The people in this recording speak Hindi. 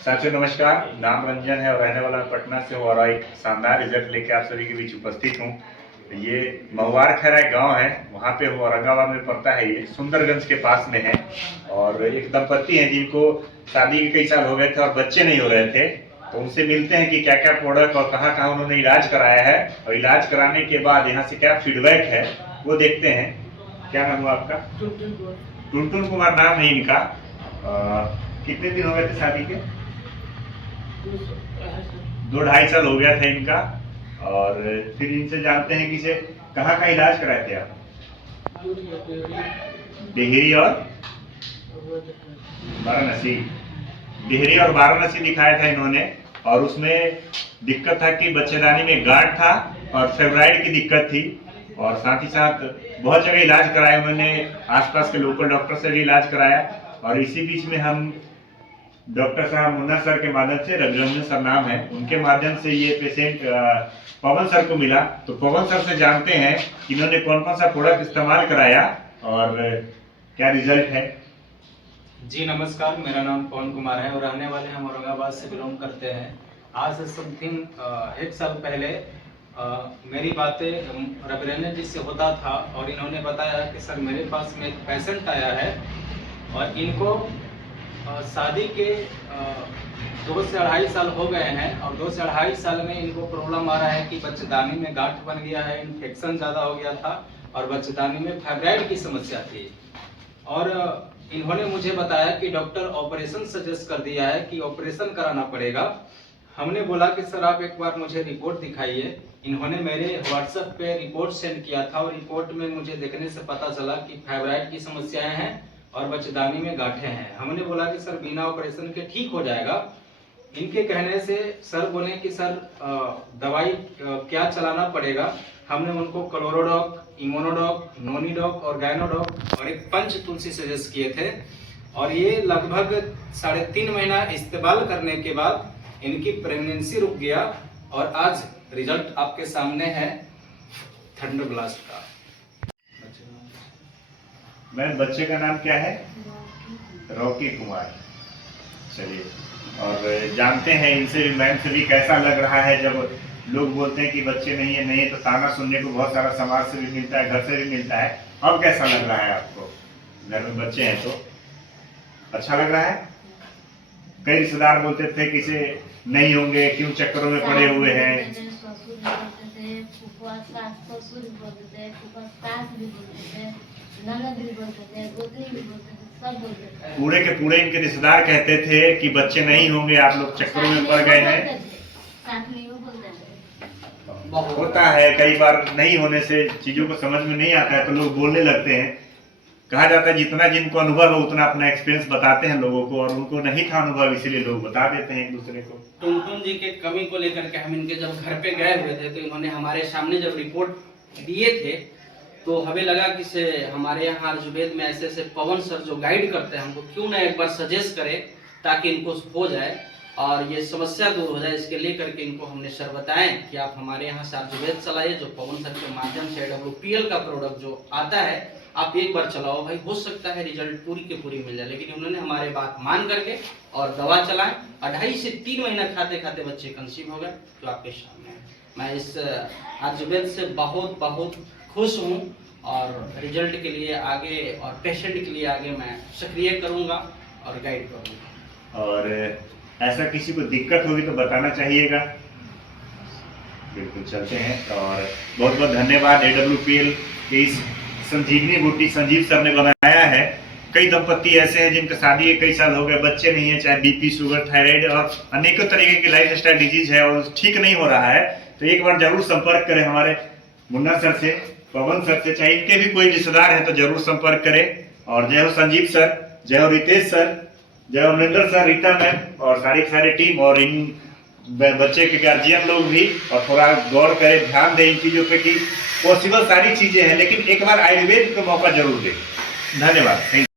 साथियों नमस्कार, नाम रंजन है और रहने वाला पटना से हूँ और एक शानदार रिजल्ट लेके आप सभी के बीच उपस्थित हूँ। ये महुआर खैरा गांव है, वहाँ पे औरंगाबाद में पड़ता है। ये सुंदरगंज के पास में है और एक दंपत्ति हैं जिनको शादी के कई साल हो गए थे और बच्चे नहीं हो रहे थे। तो उनसे मिलते हैं कि क्या क्या प्रोडक्ट और कहाँ कहाँ उन्होंने इलाज कराया है और इलाज कराने के बाद यहाँ से क्या फीडबैक है वो देखते हैं। क्या नाम हुआ आपका? टुनटुन कुमार नाम है इनका। कितने दिन हो गए थे शादी के? 2-2.5 साल हो गया था इनका। और फिर इनसे जानते हैं कि इसे कहाँ का इलाज कराए थे आप? डिहरी और वाराणसी। डिहरी और वाराणसी दिखाया था इन्होंने और उसमें दिक्कत था कि बच्चेदानी में गांठ था और फेब्राइड की दिक्कत थी। और साथ ही साथ बहुत जगह इलाज कराया उन्होंने, आसपास के लोकल डॉक्टर से भी इलाज कराया। और इसी बीच में हम डॉक्टर साहब मुन्ना सर के माध्यम से, रघुरंजन सर नाम है, उनके माध्यम से ये पेशेंट पवन सर को मिला। तो पवन सर से जानते हैं कि इन्होंने कौन कौन सा प्रोडक्ट इस्तेमाल कराया और क्या रिजल्ट है। जी नमस्कार, मेरा नाम पवन कुमार है और रहने वाले हम औरंगाबाद से बिलोंग करते हैं। आज से समथिंग 1 साल पहले मेरी बातें रघुरंजन जी से होता था और इन्होंने बताया कि सर मेरे पास में एक पेशेंट आया है और इनको शादी के 2 से 2.5 साल हो गए हैं और 2 से 2.5 साल में इनको प्रॉब्लम आ रहा है कि बच्चेदानी में गांठ बन गया है, इन्फेक्शन ज़्यादा हो गया था और बच्चेदानी में फाइब्राइड की समस्या थी। और इन्होंने मुझे बताया कि डॉक्टर ऑपरेशन सजेस्ट कर दिया है कि ऑपरेशन कराना पड़ेगा। हमने बोला कि सर आप एक बार मुझे रिपोर्ट दिखाइए। इन्होंने मेरे व्हाट्सएप पे रिपोर्ट सेंड किया था और रिपोर्ट में मुझे देखने से पता चला कि फाइब्राइड की समस्याएं हैं और बच्चेदानी में गांठें हैं। हमने बोला कि सर बिना ऑपरेशन के ठीक हो जाएगा। इनके कहने से सर बोले कि सर दवाई क्या चलाना पड़ेगा। हमने उनको क्लोरोडॉक, इम्यूनोडॉक, नोनीडॉक और गायनोडॉक और एक पंच तुलसी सजेस्ट किए थे। और ये लगभग 3.5 महीना इस्तेमाल करने के बाद इनकी प्रेगनेंसी रुक गया और आज रिजल्ट आपके सामने है थंडर ब्लास्ट का। मैम बच्चे का नाम क्या है? रॉकी कुमार। चलिए, और जानते हैं इनसे भी, मैम से भी कैसा लग रहा है जब लोग बोलते हैं कि बच्चे नहीं है तो ताना सुनने को बहुत सारा समाज से भी मिलता है, घर से भी मिलता है। अब कैसा लग रहा है आपको? घर में बच्चे हैं तो अच्छा लग रहा है। कई रिश्तेदार बोलते थे कि इसे नहीं होंगे, क्यों चक्करों में पड़े हुए हैं। पूरे के पूरे इनके रिश्तेदार कहते थे कि बच्चे नहीं होंगे, आप लोग चक्करों में पड़ गए हैं। होता है, कई बार नहीं होने से चीजों को समझ में नहीं आता है तो लोग बोलने लगते हैं। कहा जाता है जितना जिनको अनुभव है उतना अपना एक्सपीरियंस बताते हैं लोगों को, और उनको नहीं था अनुभव इसीलिए लोग बता देते हैं एक दूसरे को। टुनटुन जी के कमी को लेकर के हम इनके जब घर पे गए हुए थे तो इन्होंने हमारे सामने जब रिपोर्ट दिए थे तो हमें लगा कि से हमारे यहाँ आयुर्वेद में ऐसे ऐसे पवन सर जो गाइड करते हैं हमको क्यों ना एक बार सजेस्ट करें ताकि इनको हो जाए और ये समस्या दूर हो जाए। इसके लिए करके इनको हमने सर बताएं कि आप हमारे यहाँ से आयुर्वेद चलाइए, जो पवन सर के माध्यम से WPL का प्रोडक्ट जो आता है आप एक बार चलाओ भाई, हो सकता है रिजल्ट पूरी की पूरी मिल जाए। लेकिन उन्होंने हमारे बात मान करके और दवा चलाएं, 2.5 से 3 महीना खाते खाते बच्चे कंसीव हो गए जो आपके सामने है। मैं इस आयुर्वेद से बहुत बहुत खुश हूँ और रिजल्ट के लिए आगे और पेशेंट के लिए आगे मैं सक्रिय करूँगा और गाइड करूँगा। और ऐसा किसी को दिक्कत होगी तो बताना चाहिएगा। बिल्कुल, चलते हैं। और बहुत बहुत धन्यवाद AWPL के इस संजीवनी बूटी संजीव सर ने बनाया है। कई दंपत्ति ऐसे हैं जिनका शादी के कई साल हो गए, बच्चे नहीं है, चाहे BP, शुगर, थायराइड और अनेकों तरीके की लाइफ स्टाइल डिजीज है और ठीक नहीं हो रहा है। तो एक बार जरूर संपर्क करें हमारे मुन्ना सर से, पवन सर से, चाहे इनके भी कोई रिश्तेदार है तो जरूर संपर्क करें। और जय हो संजीव सर, जय हो रितेश सर, जय हो अमरिंदर सर, रीता मैम और सारी टीम और इन बच्चे के गार्जियन लोग भी। और थोड़ा गौर करें, ध्यान दें इन चीजों पे कि पॉसिबल सारी चीजें हैं, लेकिन एक बार आयुर्वेद को मौका जरूर दें। धन्यवाद।